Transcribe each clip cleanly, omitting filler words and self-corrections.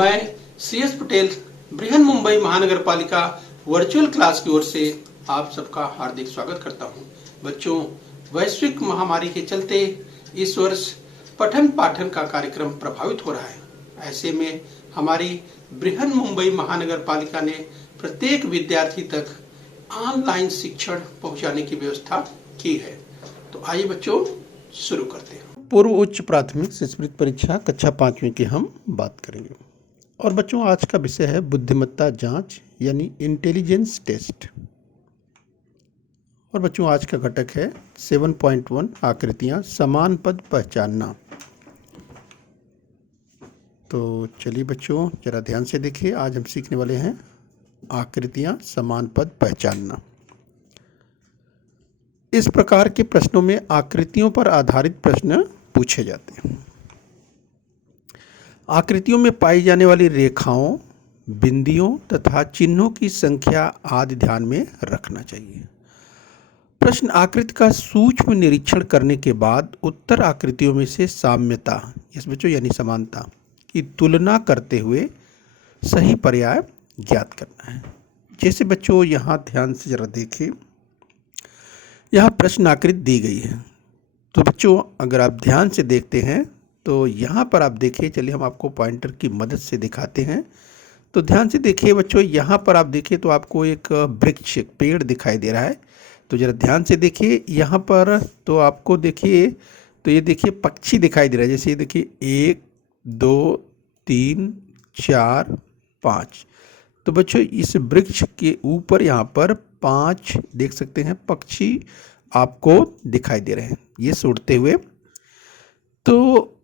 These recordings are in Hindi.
मैं CS पटेल बृहन मुंबई महानगर पालिका वर्चुअल क्लास की ओर से आप सबका हार्दिक स्वागत करता हूं। बच्चों, वैश्विक महामारी के चलते इस वर्ष पठन पाठन का कार्यक्रम प्रभावित हो रहा है। ऐसे में हमारी बृहन मुंबई महानगर पालिका ने प्रत्येक विद्यार्थी तक ऑनलाइन शिक्षण पहुंचाने की व्यवस्था की है। तो आइए बच्चों शुरू करते हैं। पूर्व उच्च प्राथमिक शिक्षावृत्ति परीक्षा कक्षा 5वीं की हम बात करेंगे। और बच्चों, आज का विषय है बुद्धिमत्ता जांच यानी इंटेलिजेंस टेस्ट। और बच्चों, आज का घटक है 7.1 आकृतियां समान पद पहचानना। तो चलिए बच्चों, जरा ध्यान से देखिए। आज हम सीखने वाले हैं आकृतियां समान पद पहचानना। इस प्रकार के प्रश्नों में आकृतियों पर आधारित प्रश्न पूछे जाते हैं। आकृतियों में पाई जाने वाली रेखाओं, बिंदियों तथा चिन्हों की संख्या आदि ध्यान में रखना चाहिए। प्रश्न आकृति का सूक्ष्म निरीक्षण करने के बाद उत्तर आकृतियों में से साम्यता, इस बच्चों यानी समानता की तुलना करते हुए सही पर्याय ज्ञात करना है। जैसे बच्चों यहाँ ध्यान से जरा देखिए, यहाँ प्रश्न आकृति दी गई है। तो बच्चों, अगर आप ध्यान से देखते हैं तो यहाँ पर आप देखिए, चलिए हम आपको पॉइंटर की मदद से दिखाते हैं। तो ध्यान से देखिए बच्चों, यहाँ पर आप देखिए तो आपको एक वृक्ष, एक पेड़ दिखाई दे रहा है। तो जरा ध्यान से देखिए यहाँ पर, तो आपको देखिए, तो ये देखिए पक्षी दिखाई दे रहा है। जैसे ये देखिए 1 2 3 4 5। तो बच्चों, इस वृक्ष के ऊपर यहाँ पर 5 देख सकते हैं पक्षी आपको दिखाई दे रहे हैं, ये उड़ते हुए। तो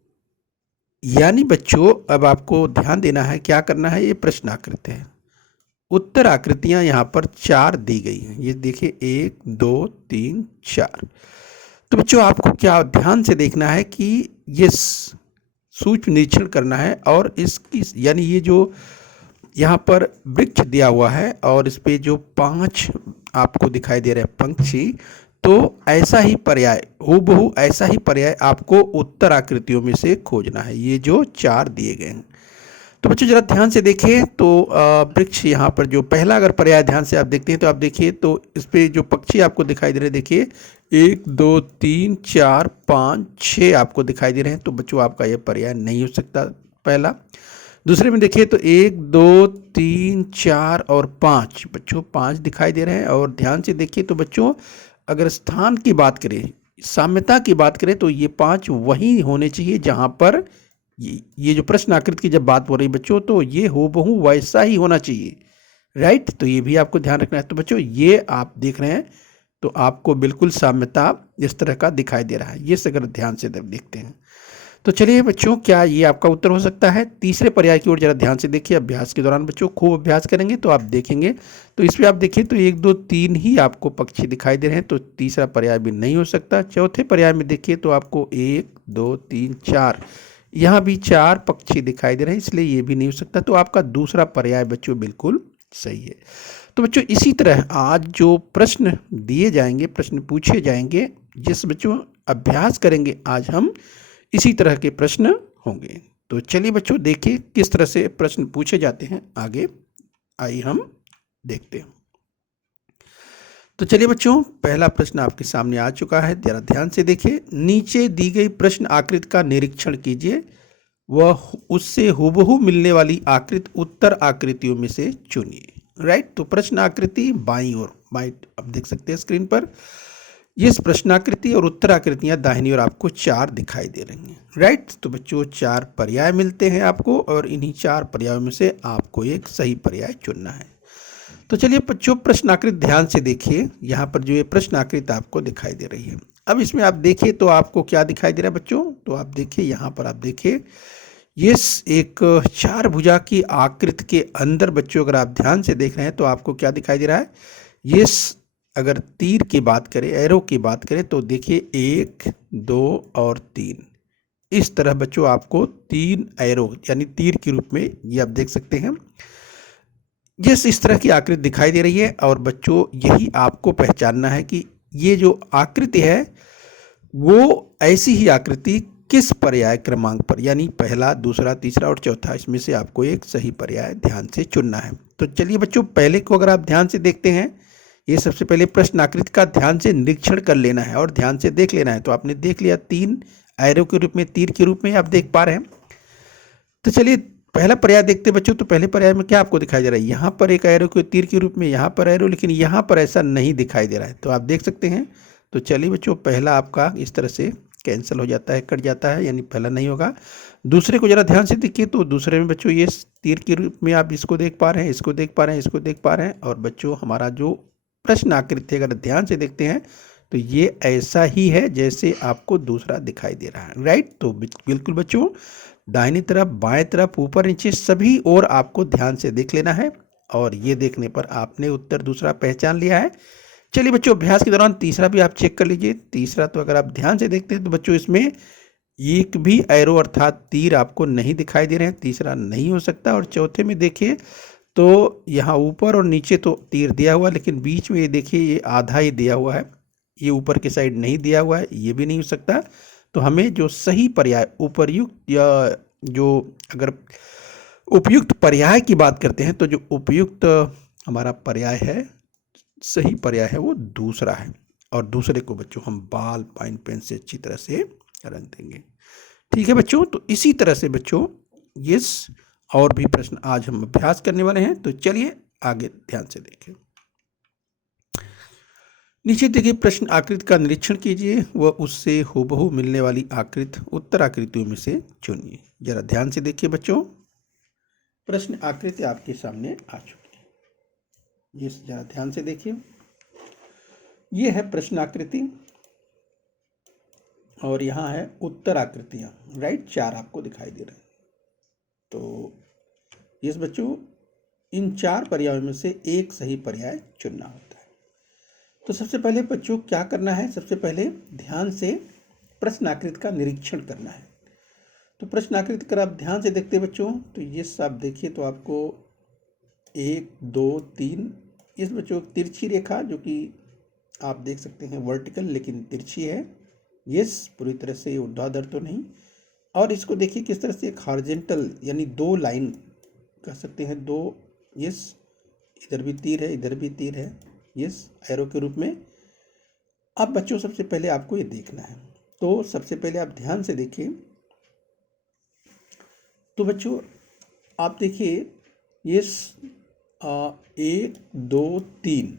यानी बच्चों, अब आपको ध्यान देना है, क्या करना है। ये प्रश्न आकृति है, उत्तर आकृतियां यहाँ पर 4 दी गई हैं। ये देखिए 1 2 3 4। तो बच्चों, आपको क्या ध्यान से देखना है कि ये सूक्ष्म निरीक्षण करना है और इसकी यानी ये जो यहाँ पर वृक्ष दिया हुआ है और इस पे जो 5 आपको दिखाई दे रहे हैं पंछी, तो ऐसा ही पर्याय, हूबहू ऐसा ही पर्याय आपको उत्तर आकृतियों में से खोजना है, ये जो 4 दिए गए हैं। तो बच्चों जरा ध्यान से देखिए, तो वृक्ष यहाँ पर जो पहला अगर पर्याय ध्यान से आप देखते हैं तो आप देखिए, तो इस पे जो पक्षी आपको दिखाई दे रहे हैं, देखिए 1 2 3 4 5 6 आपको दिखाई दे रहे हैं। तो बच्चों, आपका यह पर्याय नहीं हो सकता पहला। दूसरे में देखिए तो 1 2 3 4 और 5, बच्चों 5 दिखाई दे रहे हैं। और ध्यान से देखिए तो बच्चों, अगर स्थान की बात करें, साम्यता की बात करें, तो ये 5 वही होने चाहिए जहां पर ये जो प्रश्न आकृति की जब बात हो रही बच्चों, तो ये हूबहू वैसा ही होना चाहिए, राइट। तो ये भी आपको ध्यान रखना है। तो बच्चों, ये आप देख रहे हैं तो आपको बिल्कुल साम्यता इस तरह का दिखाई दे रहा है, ये अगर ध्यान से देखते हैं। तो चलिए बच्चों, क्या ये आपका उत्तर हो सकता है। तीसरे पर्याय की ओर जरा ध्यान से देखिए। अभ्यास के दौरान बच्चों खूब अभ्यास करेंगे तो आप देखेंगे, तो इसमें आप देखिए तो 1 2 3 ही आपको पक्षी दिखाई दे रहे हैं, तो तीसरा पर्याय भी नहीं हो सकता। चौथे पर्याय में देखिए तो आपको 1 2 3 4, यहाँ भी 4 पक्षी दिखाई दे रहे हैं, इसलिए ये भी नहीं हो सकता। तो आपका दूसरा पर्याय बच्चों बिल्कुल सही है। तो बच्चों, इसी तरह आज जो प्रश्न दिए जाएंगे, प्रश्न पूछे जाएंगे, जिस बच्चों अभ्यास करेंगे आज हम, इसी तरह के प्रश्न होंगे। तो चलिए बच्चों, देखिए किस तरह से प्रश्न पूछे जाते हैं, आगे आइए हम देखते हैं। तो चलिए बच्चों, पहला प्रश्न आपके सामने आ चुका है, जरा ध्यान से देखिए। नीचे दी गई प्रश्न आकृति का निरीक्षण कीजिए, वह उससे हूबहू मिलने वाली आकृति उत्तर आकृतियों में से चुनिए, राइट। तो प्रश्न आकृति बाईं ओर, आप देख सकते हैं स्क्रीन पर, ये प्रश्नाकृति और उत्तर आकृतियां दाहिनी ओर आपको 4 दिखाई दे रही हैं, राइट। तो बच्चों 4 पर्याय मिलते हैं आपको और इन्हीं 4 पर्यायों में से आपको एक सही पर्याय चुनना है। तो चलिए बच्चों, प्रश्नाकृति ध्यान से देखिए। यहाँ पर जो ये प्रश्नाकृति आपको दिखाई दे रही है, अब इसमें आप देखिए तो आपको क्या दिखाई दे रहा है बच्चों। तो आप देखिए यहाँ पर, आप देखिए ये एक 4 भुजा की आकृति के अंदर बच्चों, अगर आप ध्यान से देख रहे हैं तो आपको क्या दिखाई दे रहा है। ये अगर तीर की बात करें, एरो की बात करें, तो देखिए 1 2 और 3, इस तरह बच्चों आपको 3 एरो यानी तीर के रूप में ये आप देख सकते हैं, जिस इस तरह की आकृति दिखाई दे रही है। और बच्चों, यही आपको पहचानना है कि ये जो आकृति है वो ऐसी ही आकृति किस पर्याय क्रमांक पर, यानी पहला, दूसरा, तीसरा और चौथा, इसमें से आपको एक सही पर्याय ध्यान से चुनना है। तो चलिए बच्चों, पहले को अगर आप ध्यान से देखते हैं, ये सबसे पहले प्रश्न आकृति का ध्यान से निरीक्षण कर लेना है और ध्यान से देख लेना है। तो आपने देख लिया, 3 एरो के रूप में, तीर के रूप में आप देख पा रहे हैं। तो चलिए पहला पर्याय देखते हैं बच्चों। तो पहले पर्याय में क्या आपको दिखाई दे रहा है? यहाँ पर एक एरो के तीर के रूप में, यहाँ पर एरो, लेकिन यहाँ पर ऐसा नहीं दिखाई दे रहा है। तो आप देख सकते हैं। तो चलिए बच्चों, पहला आपका इस तरह से कैंसिल हो जाता है, कट जाता है, यानी पहला नहीं होगा। दूसरे को जरा ध्यान से देखिए। तो दूसरे में बच्चों ये तीर के रूप में आप इसको देख पा रहे हैं, इसको देख पा रहे हैं, इसको देख पा रहे हैं। और बच्चों हमारा जो प्रश्न आकृति अगर ध्यान से देखते हैं तो ये ऐसा ही है जैसे आपको दूसरा दिखाई दे रहा है, राइट। तो बिल्कुल बच्चों, दाहिनी तरफ, बाएं तरफ, ऊपर नीचे सभी और आपको ध्यान से देख लेना है। और ये देखने पर आपने उत्तर दूसरा पहचान लिया है। चलिए बच्चों, अभ्यास के दौरान तीसरा भी आप चेक कर लीजिए। तीसरा तो अगर आप ध्यान से देखते हैं तो बच्चों इसमें एक भी एरो अर्थात तीर आपको नहीं दिखाई दे रहे हैं, तीसरा नहीं हो सकता। और चौथे में देखिए तो यहाँ ऊपर और नीचे तो तीर दिया हुआ, लेकिन बीच में ये देखिए ये आधा ही दिया हुआ है, ये ऊपर के साइड नहीं दिया हुआ है, ये भी नहीं हो सकता। तो हमें जो सही पर्याय उपर्युक्त, या जो अगर उपयुक्त पर्याय की बात करते हैं तो जो उपयुक्त हमारा पर्याय है, सही पर्याय है, वो दूसरा है। और दूसरे को बच्चों हम बॉल पॉइंट पेन से अच्छी तरह से रंग देंगे। ठीक है बच्चों। तो इसी तरह से बच्चों ये और भी प्रश्न आज हम अभ्यास करने वाले हैं। तो चलिए आगे ध्यान से देखें। नीचे देखिए, प्रश्न आकृति का निरीक्षण कीजिए व उससे हूबहू मिलने वाली आकृति उत्तर आकृतियों में से चुनिए। जरा ध्यान से देखिए बच्चों, प्रश्न आकृति आपके सामने आ चुकी है। ये जरा ध्यान से देखिए, ये है प्रश्न आकृति और यहाँ है उत्तर आकृतियाँ, राइट। 4 आपको दिखाई दे रहे हैं। तो इस बच्चों, इन 4 पर्यायों में से एक सही पर्याय चुनना होता है। तो सबसे पहले बच्चों क्या करना है? सबसे पहले ध्यान से प्रश्न आकृति का निरीक्षण करना है। तो प्रश्न आकृति अगर आप ध्यान से देखते हैं बच्चों, तो ये सब देखिए तो आपको 1, 2, 3, इस बच्चों तिरछी रेखा जो कि आप देख सकते हैं वर्टिकल लेकिन तिरछी है, यस, पूरी तरह से ऊर्ध्वाधर तो नहीं। और इसको देखिए किस तरह से एक हॉरिजॉन्टल, यानी 2 लाइन कह सकते हैं, 2, यस, इधर भी तीर है, इधर भी तीर है, यस, एरो के रूप में। अब बच्चों सबसे पहले आपको ये देखना है। तो सबसे पहले आप ध्यान से देखिए। तो बच्चों आप देखिए, यस, 1, 2, 3।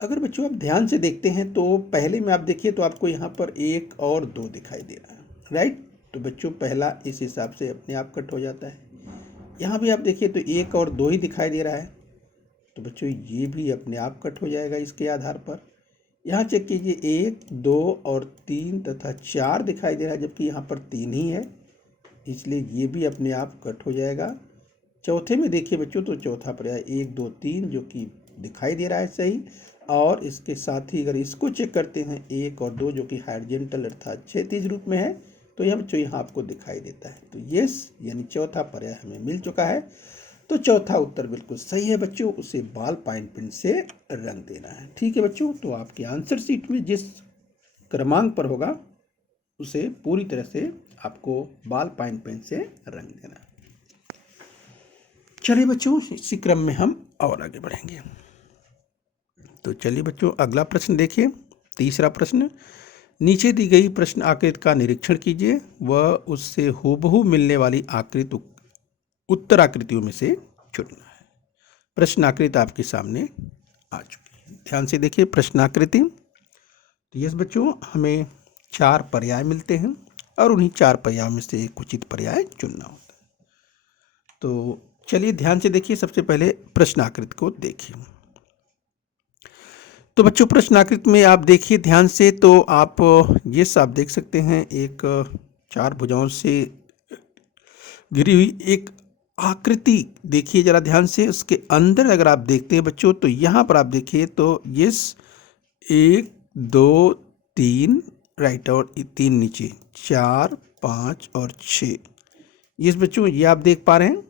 अगर बच्चों आप ध्यान से देखते हैं तो पहले में आप देखिए तो आपको यहाँ पर 1 और 2 दिखाई दे रहा है, राइट। तो बच्चों पहला इस हिसाब से अपने आप कट हो जाता है। यहाँ भी आप देखिए तो 1 और 2 ही दिखाई दे रहा है। तो बच्चों ये भी अपने आप कट हो जाएगा इसके आधार पर। यहाँ चेक कीजिए, 1, 2 और 3 तथा 4 दिखाई दे रहा है, जबकि यहाँ पर 3 ही है, इसलिए ये भी अपने आप कट हो जाएगा। चौथे में देखिए बच्चों, तो चौथा पर्याय 1, 2, 3 जो कि दिखाई दे रहा है सही। और इसके साथ ही अगर इसको चेक करते हैं, 1 और 2 जो कि हॉरिजॉन्टल अर्थात क्षैतिज रूप में है, तो यह बच्चों यहाँ आपको दिखाई देता है। तो यस, यानी चौथा पर्याय हमें मिल चुका है। तो चौथा उत्तर बिल्कुल सही है बच्चों, उसे बॉल पॉइंट पेन से रंग देना है। ठीक है बच्चों। तो आपके आंसर शीट में जिस क्रमांक पर होगा उसे पूरी तरह से आपको बॉल पॉइंट पेन से रंग देना है। चलिए बच्चों, इसी क्रम में हम और आगे बढ़ेंगे। तो चलिए बच्चों, अगला प्रश्न देखिए। तीसरा प्रश्न, नीचे दी गई प्रश्न आकृति का निरीक्षण कीजिए व उससे हूबहू मिलने वाली आकृति उत्तर आकृतियों में से चुनना है। प्रश्न आकृति आपके सामने आ चुकी है। ध्यान से देखिए प्रश्न आकृति। तो यस बच्चों, हमें 4 पर्याय मिलते हैं और उन्हीं 4 पर्यायों में से एक उचित पर्याय चुनना होता है। तो चलिए ध्यान से देखिए। सबसे पहले प्रश्न आकृति को देखिए। तो बच्चों प्रश्न आकृति में आप देखिए ध्यान से, तो आप ये सब देख सकते हैं, एक 4 भुजाओं से घिरी हुई एक आकृति देखिए जरा ध्यान से। उसके अंदर अगर आप देखते हैं बच्चों, तो यहाँ पर आप देखिए तो यस, 1, 2, 3, राइट, और 3 नीचे, 4, 5 और 6, यस बच्चों ये आप देख पा रहे हैं।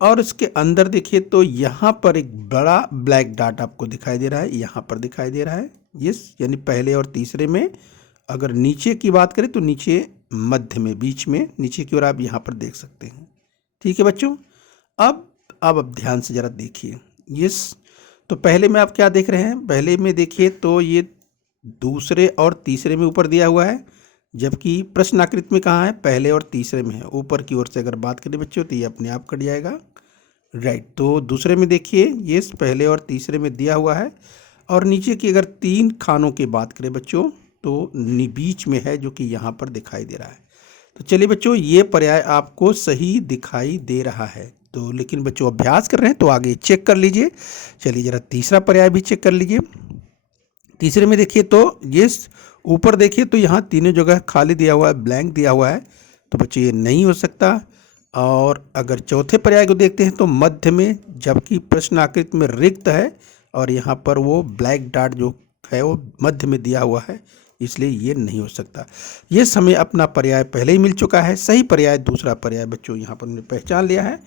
और इसके अंदर देखिए तो यहाँ पर एक बड़ा ब्लैक डॉट आपको दिखाई दे रहा है, यहाँ पर दिखाई दे रहा है, यस, यानी पहले और तीसरे में अगर नीचे की बात करें तो नीचे मध्य में, बीच में, नीचे की ओर आप यहाँ पर देख सकते हैं। ठीक है बच्चों, अब ध्यान से ज़रा देखिए। यस, तो पहले में आप क्या देख रहे हैं? पहले में देखिए तो ये दूसरे और तीसरे में ऊपर दिया हुआ है, जबकि प्रश्न आकृति में कहाँ है? पहले और तीसरे में है। ऊपर की ओर से अगर बात करें बच्चों तो ये अपने आप कट जाएगा। राइट, तो दूसरे में देखिए ये पहले और तीसरे में दिया हुआ है, और नीचे की अगर 3 खानों की बात करें बच्चों तो बीच में है, जो कि यहाँ पर दिखाई दे रहा है। तो चलिए बच्चों, ये पर्याय आपको सही दिखाई दे रहा है। तो लेकिन बच्चों अभ्यास कर रहे हैं तो आगे चेक कर लीजिए। चलिए ज़रा तीसरा पर्याय भी चेक कर लीजिए। तीसरे में देखिए तो ये ऊपर देखिए तो यहाँ तीनों जगह खाली दिया हुआ है, ब्लैंक दिया हुआ है, तो बच्चों ये नहीं हो सकता। और अगर चौथे पर्याय को देखते हैं तो मध्य में, जबकि प्रश्न आकृति में रिक्त है और यहाँ पर वो ब्लैक डॉट जो है वो मध्य में दिया हुआ है, इसलिए ये नहीं हो सकता। ये समय अपना पर्याय पहले ही मिल चुका है। सही पर्याय दूसरा पर्याय बच्चों यहाँ पर हमने पहचान लिया है,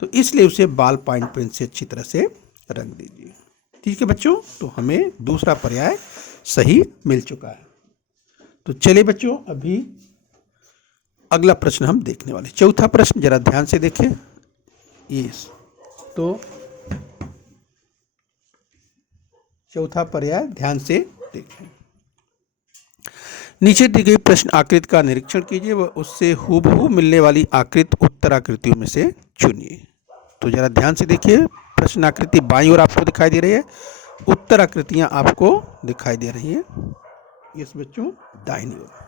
तो इसलिए उसे बॉल पॉइंट पेन से अच्छी तरह से रख दीजिए। ठीक है बच्चों, तो हमें दूसरा पर्याय सही मिल चुका है। तो चलिए बच्चों, अभी अगला प्रश्न हम देखने वाले। चौथा प्रश्न जरा ध्यान से देखें। यस, तो चौथा पर्याय ध्यान से देखें। नीचे दी गई प्रश्न आकृति का निरीक्षण कीजिए व उससे हूबहू मिलने वाली आकृति उत्तर आकृतियों में से चुनिए। तो जरा ध्यान से देखिए, प्रश्न आकृति बाईं ओर आपको दिखाई दे रही है, उत्तर आकृतियां आपको दिखाई दे रही हैं यस बच्चों दाहिनी ओर।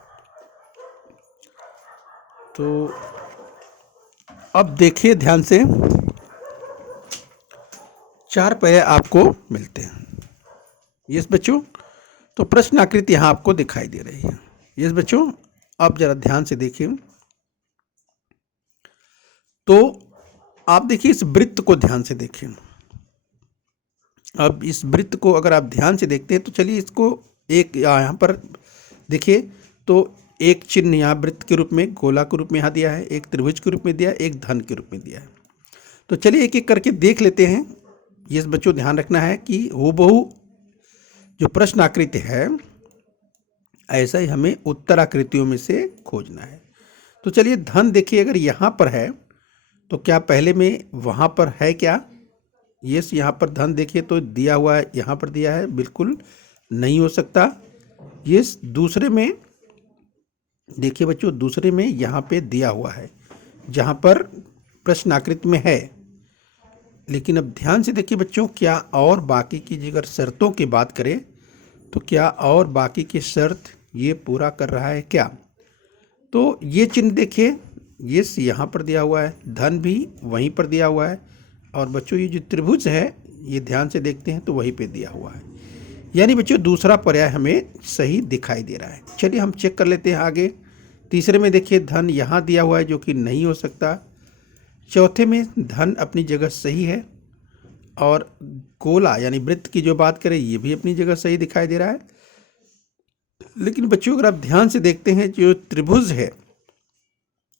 तो अब देखिए ध्यान से, 4 पर्याय आपको मिलते हैं। यस बच्चों, तो प्रश्न आकृति यहाँ आपको दिखाई दे रही है। यस बच्चों, अब जरा ध्यान से देखिए, तो आप देखिए इस वृत्त को ध्यान से देखिए। अब इस वृत्त को अगर आप ध्यान से देखते हैं तो चलिए इसको एक यहाँ पर देखिए, तो एक चिन्ह यहाँ वृत्त के रूप में, गोला के रूप में यहाँ दिया है, एक त्रिभुज के रूप में दिया है, एक धन के रूप में दिया है। तो चलिए एक एक करके देख लेते हैं। ये बच्चों ध्यान रखना है कि हूबहू जो प्रश्न आकृति है ऐसा ही हमें उत्तर आकृतियों में से खोजना है। तो चलिए धन देखिए, अगर यहाँ पर है तो क्या पहले में वहाँ पर है क्या? यस, यहाँ पर धन देखिए तो दिया हुआ है, यहाँ पर दिया है, बिल्कुल नहीं हो सकता। यस, दूसरे में देखिए बच्चों, दूसरे में यहाँ पे दिया हुआ है जहाँ पर प्रश्न आकृति में है। लेकिन अब ध्यान से देखिए बच्चों, क्या और बाकी की अगर शर्तों की बात करें तो क्या और बाकी की शर्त ये पूरा कर रहा है क्या? तो ये चिन्ह देखिए, यस यहाँ पर दिया हुआ है, धन भी वहीं पर दिया हुआ है, और बच्चों ये जो त्रिभुज है ये ध्यान से देखते हैं तो वहीं पे दिया हुआ है। यानी बच्चों दूसरा पर्याय हमें सही दिखाई दे रहा है। चलिए हम चेक कर लेते हैं आगे। तीसरे में देखिए धन यहाँ दिया हुआ है जो कि नहीं हो सकता। चौथे में धन अपनी जगह सही है, और गोला यानी वृत्त की जो बात करें ये भी अपनी जगह सही दिखाई दे रहा है। लेकिन बच्चों अगर आप ध्यान से देखते हैं, जो त्रिभुज है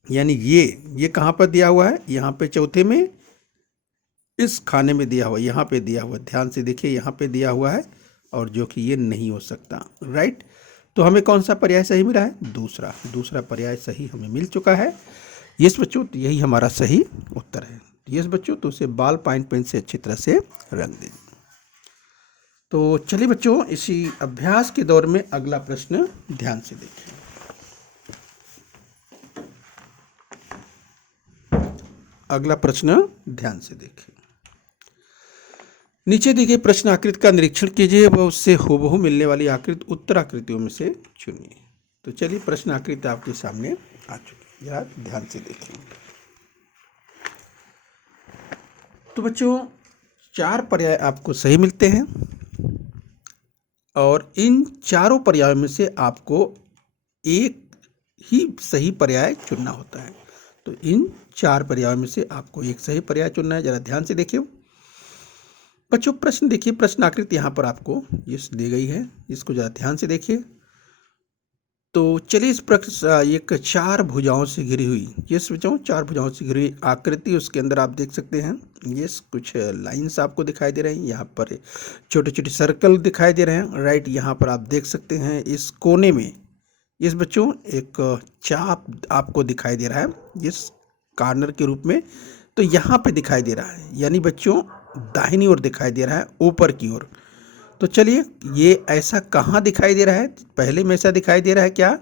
यानी ये कहाँ पर दिया हुआ है? यहाँ पे चौथे में इस खाने में दिया हुआ है, यहाँ पे दिया हुआ है, ध्यान से देखिए यहाँ पे दिया हुआ है, और जो कि ये नहीं हो सकता। राइट, तो हमें कौन सा पर्याय सही मिला है? दूसरा पर्याय सही हमें मिल चुका है। यस बच्चों, तो यही हमारा सही उत्तर है। यस बच्चों, तो उसे बॉल पॉइंट पेन से अच्छी तरह से रंग दें। तो चलिए बच्चों, इसी अभ्यास के दौर में अगला प्रश्न ध्यान से देखें। अगला प्रश्न ध्यान से देखें। नीचे दी गई प्रश्न आकृति का निरीक्षण कीजिए व उससे हूबहू मिलने वाली आकृति उत्तर आकृतियों में से चुनिए। तो चलिए प्रश्न आकृति आपके सामने आ चुकी है, यार ध्यान से देखें। तो बच्चों 4 पर्याय आपको सही मिलते हैं, और इन चारों पर्यायों में से आपको एक ही सही पर्याय चुनना होता है। तो इन 4 पर्यायों में से आपको एक सही पर्याय चुनना है। जरा ध्यान से देखिए बच्चों, प्रश्न देखिए, प्रश्न आकृति यहाँ पर आपको ये दी गई है, इसको जरा ध्यान से देखिए। तो चलिए इस प्रश्न एक 4 भुजाओं से घिरी हुई, ये बच्चों 4 भुजाओं से घिरी हुई आकृति, उसके अंदर आप देख सकते हैं ये कुछ लाइंस आपको दिखाई दे रही हैं, यहाँ पर छोटे छोटे सर्कल दिखाई दे रहे हैं। राइट, यहाँ पर आप देख सकते हैं इस कोने में इस बच्चों एक चाप आपको दिखाई दे रहा है इस कॉर्नर के रूप में, तो यहाँ पे दिखाई दे रहा है, यानी बच्चों दाहिनी ओर दिखाई दे रहा है, ऊपर की ओर। तो चलिए, ये ऐसा कहाँ दिखाई दे रहा है? पहले में ऐसा दिखाई दे रहा है क्या?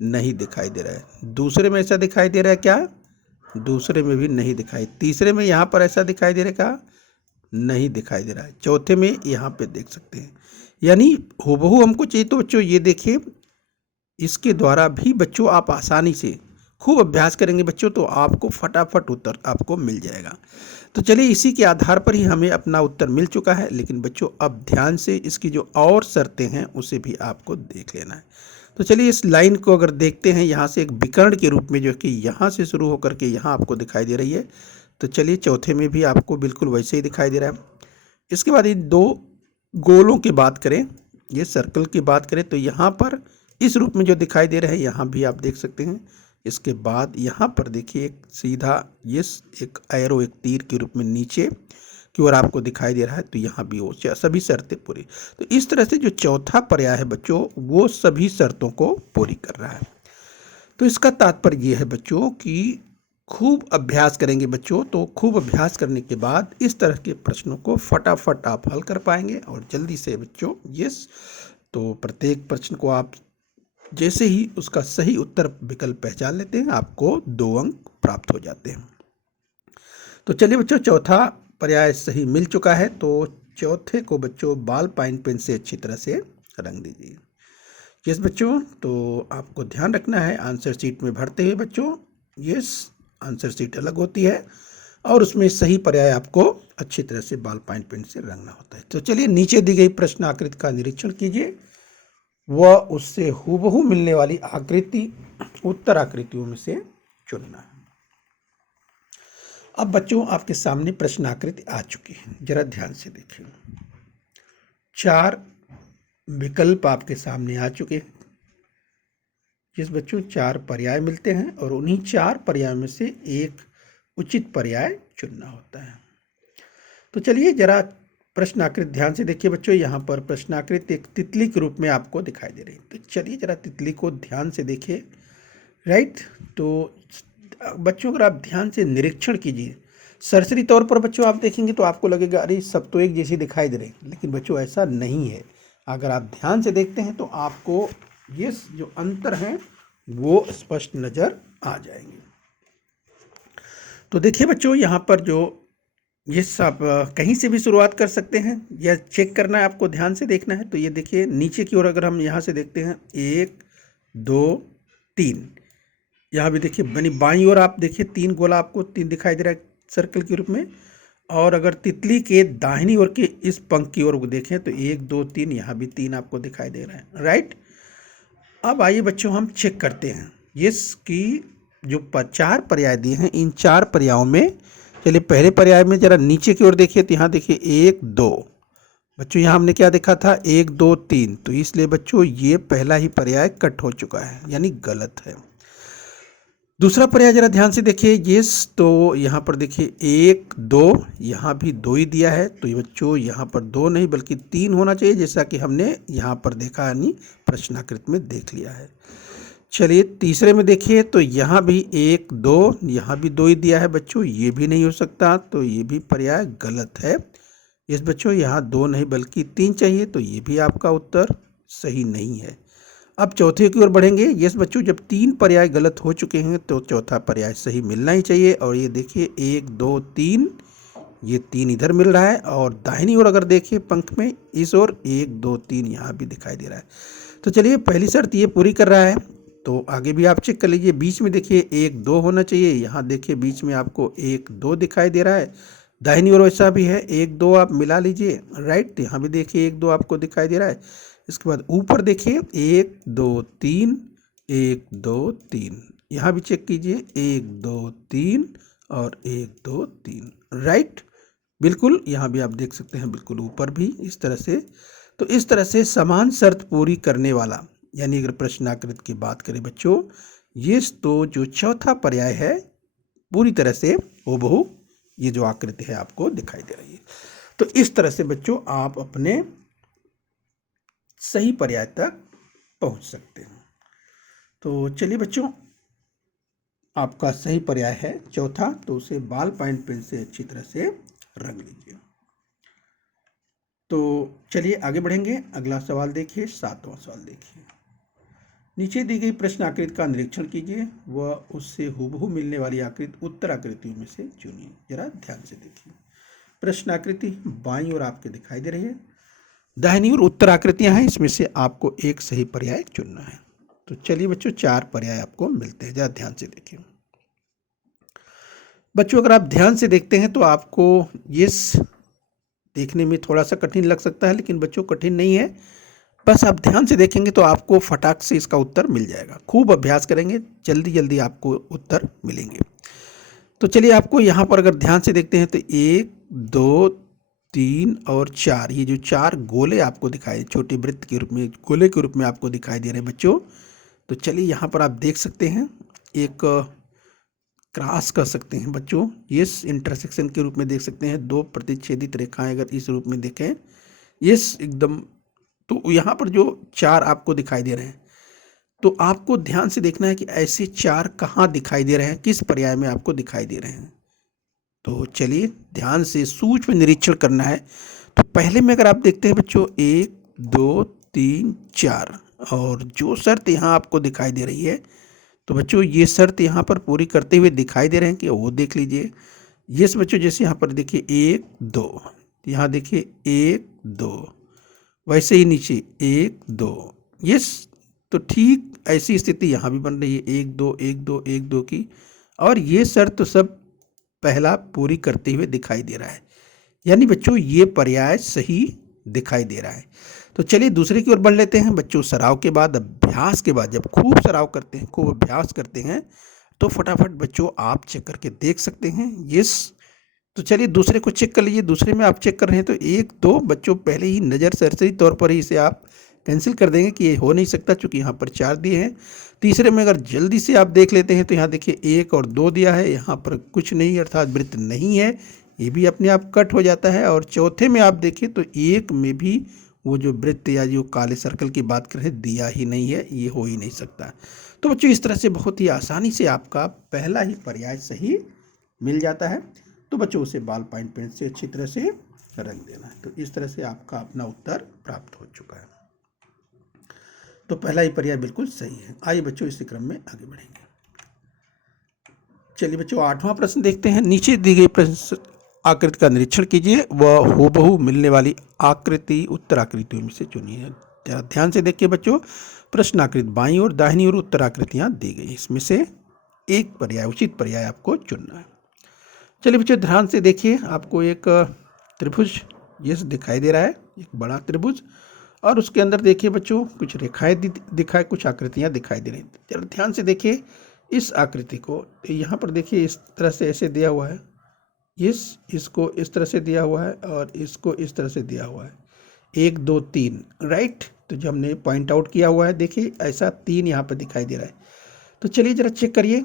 नहीं दिखाई दे रहा है। दूसरे में ऐसा दिखाई दे रहा है क्या? दूसरे में भी नहीं दिखाई। तीसरे में यहाँ पर ऐसा दिखाई दे रहा है क्या? नहीं दिखाई दे रहा है। चौथे में यहाँ पे देख सकते हैं, यानी हूबहू हमको चाहिए। तो बच्चों ये देखिए, इसके द्वारा भी बच्चों आप आसानी से खूब अभ्यास करेंगे बच्चों, तो आपको फटाफट उत्तर आपको मिल जाएगा। तो चलिए, इसी के आधार पर ही हमें अपना उत्तर मिल चुका है, लेकिन बच्चों अब ध्यान से इसकी जो और शर्तें हैं उसे भी आपको देख लेना है। तो चलिए, इस लाइन को अगर देखते हैं यहाँ से एक विकर्ण के रूप में, जो कि यहाँ से शुरू होकर के यहाँ आपको दिखाई दे रही है, तो चलिए चौथे में भी आपको बिल्कुल वैसे ही दिखाई दे रहा है। इसके बाद इन दो गोलों की बात करें, ये सर्कल की बात करें, तो यहाँ पर इस रूप में जो दिखाई दे रहे हैं यहाँ भी आप देख सकते हैं। इसके बाद यहाँ पर देखिए एक सीधा ये एक एरो, एक तीर के रूप में नीचे की ओर आपको दिखाई दे रहा है, तो यहाँ भी वो सभी शर्तें पूरी। तो इस तरह से जो चौथा पर्याय है बच्चों, वो सभी शर्तों को पूरी कर रहा है। तो इसका तात्पर्य ये है बच्चों कि खूब अभ्यास करेंगे बच्चों, तो खूब अभ्यास करने के बाद इस तरह के प्रश्नों को फटाफट आप हल कर पाएंगे और जल्दी से बच्चों। यस, तो प्रत्येक प्रश्न को आप जैसे ही उसका सही उत्तर विकल्प पहचान लेते हैं, आपको 2 अंक प्राप्त हो जाते हैं। तो चलिए बच्चों, चौथा पर्याय सही मिल चुका है, तो चौथे को बच्चों बॉल पॉइंट पेन से अच्छी तरह से रंग दीजिए। यस बच्चों, तो आपको ध्यान रखना है आंसर शीट में भरते हुए बच्चों, यस, आंसर शीट अलग होती है और उसमें सही पर्याय आपको अच्छी तरह से बॉल पॉइंट पेन से रंगना होता है। तो चलिए, नीचे दी गई प्रश्न आकृति का निरीक्षण कीजिए, वह उससे हूबहू मिलने वाली आकृति उत्तर आकृतियों में से चुनना है। अब बच्चों, आपके सामने प्रश्न आकृति आ चुकी है, जरा ध्यान से देखिए। 4 विकल्प आपके सामने आ चुके हैं, जिस बच्चों 4 पर्याय मिलते हैं और उन्हीं 4 पर्याय में से एक उचित पर्याय चुनना होता है। तो चलिए जरा प्रश्न आकृति ध्यान से देखिए बच्चों। यहाँ पर प्रश्न आकृति एक तितली के रूप में आपको दिखाई दे रही है, तो चलिए जरा तितली को ध्यान से देखिए। राइट, तो बच्चों अगर आप ध्यान से निरीक्षण कीजिए, सरसरी तौर पर बच्चों आप देखेंगे तो आपको लगेगा अरे सब तो एक जैसी दिखाई दे रही, लेकिन बच्चों ऐसा नहीं है। अगर आप ध्यान से देखते हैं तो आपको ये जो अंतर हैं वो स्पष्ट नजर आ जाएंगे। तो देखिए बच्चों, यहाँ पर जो ये सब कहीं से भी शुरुआत कर सकते हैं, यह चेक करना है आपको, ध्यान से देखना है। तो ये देखिए नीचे की ओर अगर हम यहाँ से देखते हैं 1 2 3, यहाँ भी देखिए बनी बाईं ओर आप देखिए 3 गोला आपको 3 दिखाई दे रहा है सर्कल के रूप में। और अगर तितली के दाहिनी ओर के इस पंख की ओर देखें तो 1 2 3, यहाँ भी 3 आपको दिखाई दे रहा है। राइट, अब आइए बच्चों हम चेक करते हैं इसकी जो 4 पर्याय दिए हैं, इन 4 पर्यायों में चलिए पहले पर्याय में जरा नीचे की ओर देखिए, तो यहाँ देखिए 1 2, बच्चों यहाँ हमने क्या देखा था 1 2 3, तो इसलिए बच्चों ये पहला ही पर्याय कट हो चुका है, यानी गलत है। दूसरा पर्याय जरा ध्यान से देखिए, यस, तो यहाँ पर देखिए 1 2, यहाँ भी 2 ही दिया है, तो ये बच्चों यहाँ पर 2 नहीं बल्कि 3 होना चाहिए, जैसा कि हमने यहाँ पर देखा, यानी प्रश्नाकृत में देख लिया है। चलिए तीसरे में देखिए, तो यहाँ भी 1 2, यहाँ भी 2 ही दिया है बच्चों, ये भी नहीं हो सकता, तो ये भी पर्याय गलत है। इस बच्चों यहाँ 2 नहीं बल्कि 3 चाहिए, तो ये भी आपका उत्तर सही नहीं है। अब चौथे की ओर बढ़ेंगे। यस बच्चों, जब 3 पर्याय गलत हो चुके हैं तो चौथा पर्याय सही मिलना ही चाहिए। और ये देखिए 1 2 3, ये 3 इधर मिल रहा है और दाहिनी ओर अगर देखिए पंख में इस ओर 1 2 3 यहाँ भी दिखाई दे रहा है। तो चलिए पहली शर्त ये पूरी कर रहा है, तो आगे भी आप चेक कर लीजिए। बीच में देखिए 1 2 होना चाहिए, यहाँ देखिए बीच में आपको 1 2 दिखाई दे रहा है, दाहिनी ओर वैसा भी है 1 2, आप मिला लीजिए। राइट, यहाँ भी देखिए 1 2 आपको दिखाई दे रहा है। इसके बाद ऊपर देखिए 1 2 3 1 2 3, यहाँ भी चेक कीजिए 1 2 3 और 1 2 3। राइट, बिल्कुल यहाँ भी आप देख सकते हैं, बिल्कुल ऊपर भी इस तरह से। तो इस तरह से समान शर्त पूरी करने वाला, यानी अगर प्रश्नाकृत की बात करें बच्चों, ये तो जो चौथा पर्याय है पूरी तरह से हूबहू ये जो आकृति है आपको दिखाई दे रही है। तो इस तरह से बच्चों आप अपने सही पर्याय तक पहुंच सकते हैं। तो चलिए बच्चों, आपका सही पर्याय है चौथा, तो उसे बॉल पॉइंट पेन से अच्छी तरह से रंग लीजिए। तो चलिए आगे बढ़ेंगे। अगला सवाल देखिए, 7वां सवाल देखिए। नीचे दी गई प्रश्न आकृति का निरीक्षण कीजिए व उससे हूबहू मिलने वाली आकृति उत्तर आकृतियों में से चुनिए। जरा ध्यान से देखिए। प्रश्न आकृति बाईं ओर आपके दिखाई दे रही है, दाहिनी ओर उत्तर आकृतियां हैं। इसमें से आपको एक सही पर्याय चुनना है। तो चलिए बच्चों, 4 पर्याय आपको मिलते हैं। जरा ध्यान से देखिए बच्चों। अगर आप ध्यान से देखते हैं तो आपको ये देखने में थोड़ा सा कठिन लग सकता है, लेकिन बच्चों कठिन नहीं है। बस आप ध्यान से देखेंगे तो आपको फटाक से इसका उत्तर मिल जाएगा। खूब अभ्यास करेंगे, जल्दी जल्दी आपको उत्तर मिलेंगे। तो चलिए, आपको यहाँ पर अगर ध्यान से देखते हैं तो 1, 2, 3 और 4, ये जो 4 गोले आपको दिखाई, छोटे वृत्त के रूप में, गोले के रूप में आपको दिखाई दे रहे हैं बच्चों। तो चलिए यहाँ पर आप देख सकते हैं एक क्रॉस कर सकते हैं बच्चों, इस इंटरसेक्शन के रूप में देख सकते हैं। 2 प्रतिच्छेदित रेखाएं अगर इस रूप में देखें, इस एकदम, तो यहाँ पर जो 4 आपको दिखाई दे रहे हैं, तो आपको ध्यान से देखना है कि ऐसे 4 कहाँ दिखाई दे रहे हैं, किस पर्याय में आपको दिखाई दे रहे हैं। तो चलिए ध्यान से सूक्ष्म निरीक्षण करना है। तो पहले में अगर आप देखते हैं बच्चों 1, 2, 3, 4, और जो शर्त यहाँ आपको दिखाई दे रही है, तो बच्चों ये शर्त यहाँ पर पूरी करते हुए दिखाई दे रहे हैं कि वो देख लीजिए। ये बच्चों जैसे यहाँ पर देखिए 1, 2, यहाँ देखिए 1, 2, वैसे ही नीचे 1, 2, ये तो ठीक ऐसी स्थिति यहाँ भी बन रही है, 1, 2, 1, 2, 1, 2 की। और ये शर्त तो सब पहला पूरी करते हुए दिखाई दे रहा है, यानी बच्चों ये पर्याय सही दिखाई दे रहा है। तो चलिए दूसरे की ओर बढ़ लेते हैं बच्चों। सराव के बाद, अभ्यास के बाद, जब खूब सराव करते हैं, खूब अभ्यास करते हैं, तो फटाफट बच्चों आप चेक करके देख सकते हैं। यस, तो चलिए दूसरे को चेक कर लीजिए। दूसरे में आप चेक कर रहे हैं तो 1, 2 बच्चों पहले ही नज़र सरसरी तौर पर ही इसे आप कैंसिल कर देंगे कि ये हो नहीं सकता, चूंकि यहाँ पर 4 दिए हैं। तीसरे में अगर जल्दी से आप देख लेते हैं तो यहाँ देखिए 1 और 2 दिया है, यहाँ पर कुछ नहीं, अर्थात वृत्त नहीं है, ये भी अपने आप कट हो जाता है। और चौथे में आप देखिए तो 1 में भी वो जो वृत्त या जो काले सर्कल की बात कर रहे हैं दिया ही नहीं है, ये हो ही नहीं सकता। तो बच्चों इस तरह से बहुत ही आसानी से आपका पहला ही पर्याय सही मिल जाता है। तो बच्चों उसे बॉल पॉइंट पेन से अच्छी तरह से रंग देना है। तो इस तरह से आपका अपना उत्तर प्राप्त हो चुका है। तो पहला ही पर्याय बिल्कुल सही है। आइए बच्चों इसी क्रम में आगे बढ़ेंगे। चलिए बच्चों 8वां प्रश्न देखते हैं। नीचे दी गई प्रश्न आकृति का निरीक्षण कीजिए व हूबहू मिलने वाली आकृति उत्तर आकृतियों में से चुनिए। जरा ध्यान से देखिए बच्चों। प्रश्न आकृति बाईं और दाहिनी ओर उत्तर आकृतियां दी गई, इसमें से एक पर्याय, उचित पर्याय आपको चुनना है। चलिए बच्चों ध्यान से देखिए। आपको एक त्रिभुज ये दिखाई दे रहा है, एक बड़ा त्रिभुज, और उसके अंदर देखिए बच्चों कुछ रेखाएं दिखाई, कुछ आकृतियां दिखाई दे रही हैं। जरा ध्यान से देखिए इस आकृति को। यहाँ पर देखिए इस तरह से ऐसे दिया हुआ है, इसको इस तरह से दिया हुआ है, और इसको इस तरह से दिया हुआ है, 1, 2, 3, राइट। तो जो हमने पॉइंट आउट किया हुआ है देखिए ऐसा 3 यहाँ पर दिखाई दे रहा है। तो चलिए जरा चेक करिए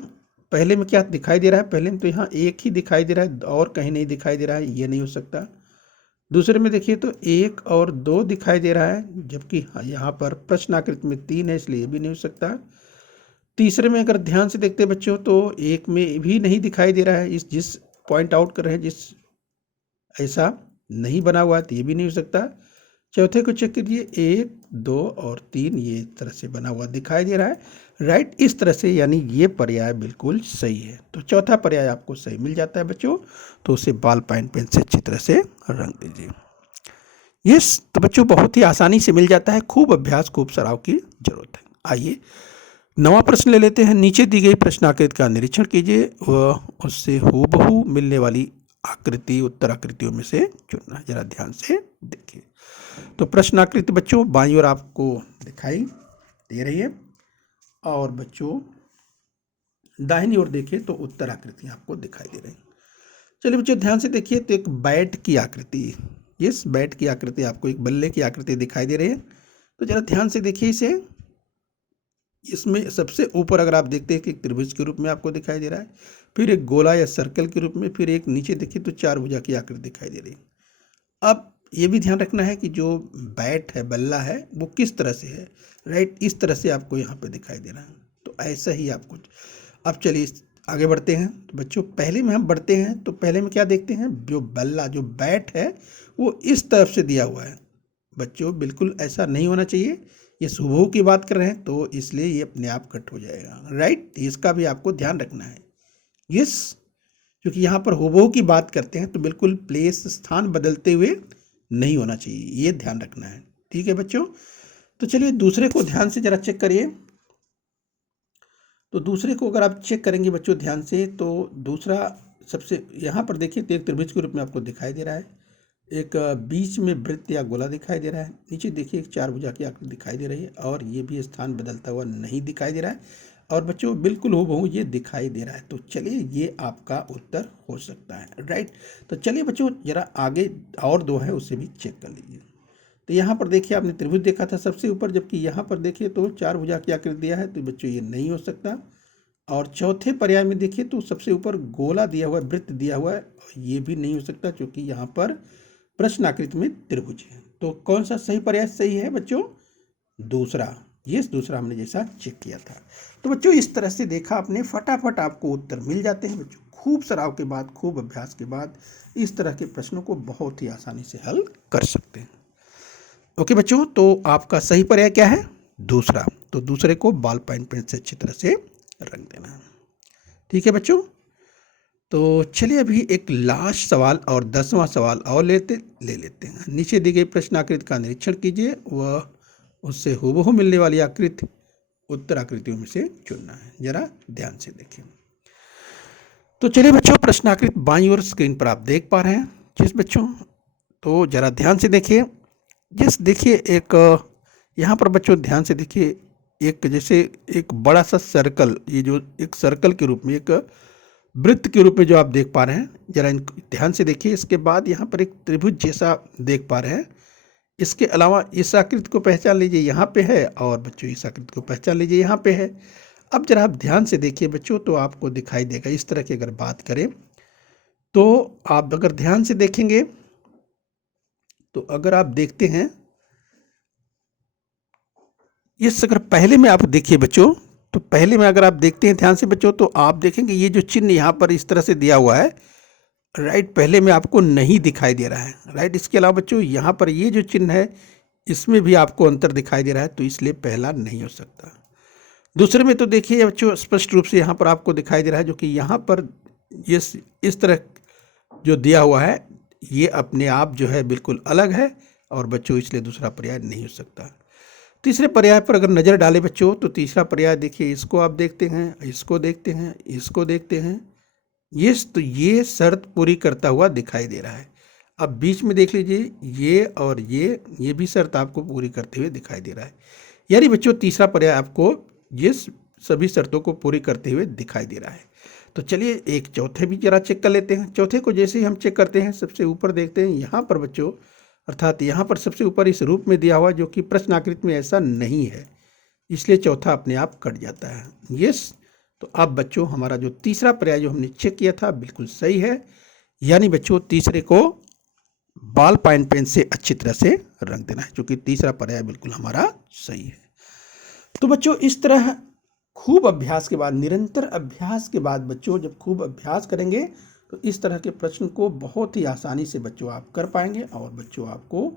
पहले में क्या दिखाई दे रहा है। पहले में तो यहाँ 1 ही दिखाई दे रहा है और कहीं नहीं दिखाई दे रहा है, ये नहीं हो सकता। दूसरे में देखिए तो 1 और 2 दिखाई दे रहा है, जबकि यहाँ पर प्रश्न आकृति में 3 है, इसलिए ये भी नहीं हो सकता। तीसरे में अगर ध्यान से देखते हैं बच्चों तो 1 में भी नहीं दिखाई दे रहा है, इस जिस पॉइंट आउट कर रहे हैं, जिस ऐसा नहीं बना हुआ है, तो ये भी नहीं हो सकता। चौथे को चेक कीजिए, 1, 2 और 3 ये इस तरह से बना हुआ दिखाई दे रहा है, राइट। इस तरह से यानी ये पर्याय बिल्कुल सही है। तो चौथा पर्याय आपको सही मिल जाता है बच्चों। तो उसे बॉल पॉइंट पेन से अच्छी तरह से रंग दीजिए। यस, तो बच्चों बहुत ही आसानी से मिल जाता है, खूब अभ्यास, खूब सराव की जरूरत है। आइए 9वां प्रश्न ले लेते हैं। नीचे दी गई प्रश्न आकृति का निरीक्षण कीजिए व उससे हूबहू मिलने वाली आकृति उत्तर आकृतियों में से चुनना है। जरा ध्यान से देखिए। तो प्रश्न आकृति बच्चों बाईं ओर आपको दिखाई दे रही है, और बच्चों दाहिनी ओर देखिए तो उत्तर आकृति आपको दिखाई दे रही है। चलिए बच्चों ध्यान से देखिए तो एक बैट की आकृति, इस बैट की आकृति आपको एक बल्ले की आकृति दिखाई दे रही है। तो जरा ध्यान से देखिए इसे। इसमें सबसे ऊपर अगर आप देखते हैं कि एक त्रिभुज के रूप में आपको दिखाई दे रहा है, फिर एक गोला या सर्कल के रूप में, फिर एक नीचे देखिए तो 4 भुजा की आकृति दिखाई दे रही है। अब ये भी ध्यान रखना है कि जो बैट है, बल्ला है, वो किस तरह से है, राइट। इस तरह से आपको यहाँ पे दिखाई दे रहा है। तो ऐसा ही आपको। अब चलिए आगे बढ़ते हैं। तो बच्चों पहले में हम बढ़ते हैं तो पहले में क्या देखते हैं, जो बल्ला जो बैट है वो इस तरफ से दिया हुआ है। बच्चों बिल्कुल ऐसा नहीं होना चाहिए, ये सुबह की बात कर रहे हैं तो इसलिए ये अपने आप कट हो जाएगा, राइट। इसका भी आपको ध्यान रखना है। यस, क्योंकि यहाँ पर हुबहू की बात करते हैं तो बिल्कुल प्लेस स्थान बदलते हुए नहीं होना चाहिए, ये ध्यान रखना है। ठीक है बच्चों, तो चलिए दूसरे को ध्यान से जरा चेक करिए। तो दूसरे को अगर आप चेक करेंगे बच्चों ध्यान से, तो दूसरा सबसे यहाँ पर देखिए तो एक त्रिभुज के रूप में आपको दिखाई दे रहा है, एक बीच में वृत्त या गोला दिखाई दे रहा है, नीचे देखिए एक चार भुजा की आकृति दिखाई दे रही है और ये भी स्थान बदलता हुआ नहीं दिखाई दे रहा है। और बच्चों बिल्कुल हूबहू ये दिखाई दे रहा है। तो चलिए ये आपका उत्तर हो सकता है, राइट। तो चलिए बच्चों जरा आगे और दो है उसे भी चेक कर लीजिए। तो यहाँ पर देखिए आपने त्रिभुज देखा था सबसे ऊपर, जबकि यहाँ पर देखिए तो चार भुजा की आकृति दिया है, तो बच्चों ये नहीं हो सकता। और चौथे पर्याय में देखिए तो सबसे ऊपर गोला दिया हुआ है, वृत्त दिया हुआ है, ये भी नहीं हो सकता क्योंकि यहाँ पर प्रश्न आकृति में त्रिभुज है। तो कौन सा सही पर्याय सही है बच्चों, दूसरा। ये दूसरा हमने जैसा चेक किया था। तो बच्चों इस तरह से देखा आपने, फटाफट आपको उत्तर मिल जाते हैं बच्चों। खूब सराव के बाद, खूब अभ्यास के बाद इस तरह के प्रश्नों को बहुत ही आसानी से हल कर सकते हैं। ओके बच्चों, तो आपका सही पर्याय क्या है, दूसरा। तो दूसरे को बॉल पॉइंट पेन से अच्छी तरह से रंग देना। ठीक है बच्चों, तो चलिए अभी एक लास्ट सवाल और 10वां सवाल और ले लेते हैं। नीचे दी गई प्रश्न आकृति का निरीक्षण कीजिए, वह उससे हूबहू मिलने वाली आकृति उत्तर आकृतियों में से चुनना है। जरा ध्यान से देखें। तो चलिए बच्चों प्रश्न आकृति बाईं ओर स्क्रीन पर आप देख पा रहे हैं। जिस बच्चों तो जरा ध्यान से देखिए। जिस देखिए एक यहाँ पर बच्चों ध्यान से देखिए, एक जैसे एक बड़ा सा सर्कल, ये जो एक सर्कल के रूप में, एक वृत्त के रूप में जो आप देख पा रहे हैं, जरा इनको ध्यान से देखिए। इसके बाद यहाँ पर एक त्रिभुज जैसा देख पा रहे हैं। इसके अलावा इस आकृति को पहचान लीजिए, यहाँ पे है, और बच्चों इस आकृति को पहचान लीजिए, यहाँ पे है। अब जरा आप ध्यान से देखिए बच्चों, तो आपको दिखाई देगा इस तरह की अगर बात करें तो आप अगर ध्यान से देखेंगे तो अगर आप देखते हैं इस, अगर पहले में आप देखिए बच्चों, तो पहले में अगर आप देखते हैं ध्यान से बच्चों, तो आप देखेंगे ये जो चिन्ह यहाँ पर इस तरह से दिया हुआ है, राइट, पहले में आपको नहीं दिखाई दे रहा है, राइट। इसके अलावा बच्चों यहाँ पर ये जो चिन्ह है इसमें भी आपको अंतर दिखाई दे रहा है, तो इसलिए पहला नहीं हो सकता। दूसरे में तो देखिए बच्चों स्पष्ट रूप से यहाँ पर आपको दिखाई दे रहा है, जो कि यहाँ पर ये इस तरह जो दिया हुआ है ये अपने आप जो है बिल्कुल अलग है, और बच्चों इसलिए दूसरा पर्याय नहीं हो सकता। तीसरे पर्याय पर अगर नज़र डाले बच्चों, तो तीसरा पर्याय देखिए, इसको आप देखते हैं, इसको देखते हैं, इसको देखते हैं, ये शर्त पूरी करता हुआ दिखाई दे रहा है। अब बीच में देख लीजिए, ये और ये भी शर्त आपको पूरी करते हुए दिखाई दे रहा है। यानी बच्चों तीसरा पर्याय आपको ये सभी शर्तों को पूरी करते हुए दिखाई दे रहा है। तो चलिए एक चौथे भी जरा चेक कर लेते हैं। चौथे को जैसे ही हम चेक करते हैं, सबसे ऊपर देखते हैं, यहाँ पर बच्चों अर्थात यहाँ पर सबसे ऊपर इस रूप में दिया हुआ, जो कि प्रश्न आकृति में ऐसा नहीं है, इसलिए चौथा अपने आप कट जाता है। यस, तो अब बच्चों हमारा जो तीसरा पर्याय जो हमने चेक किया था बिल्कुल सही है। यानी बच्चों तीसरे को बॉल पॉइंट पेन से अच्छी तरह से रंग देना है, क्योंकि तीसरा पर्याय बिल्कुल हमारा सही है। तो बच्चों इस तरह खूब अभ्यास के बाद, निरंतर अभ्यास के बाद बच्चों जब खूब अभ्यास करेंगे तो इस तरह के प्रश्न को बहुत ही आसानी से बच्चों आप कर पाएंगे, और बच्चों आपको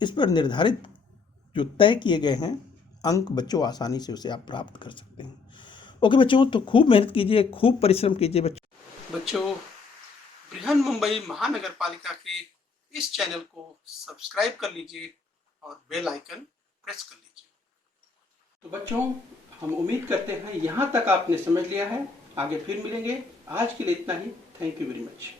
इस पर निर्धारित जो तय किए गए हैं अंक बच्चों आसानी से उसे आप प्राप्त कर सकते हैं। ओके बच्चों, तो खूब मेहनत कीजिए, खूब परिश्रम कीजिए बच्चों। बृहन मुंबई महानगर पालिका के इस चैनल को सब्सक्राइब कर लीजिए और बेल आइकन प्रेस कर लीजिए। तो बच्चों हम उम्मीद करते हैं यहाँ तक आपने समझ लिया है। आगे फिर मिलेंगे, आज के लिए इतना ही। Thank you very much.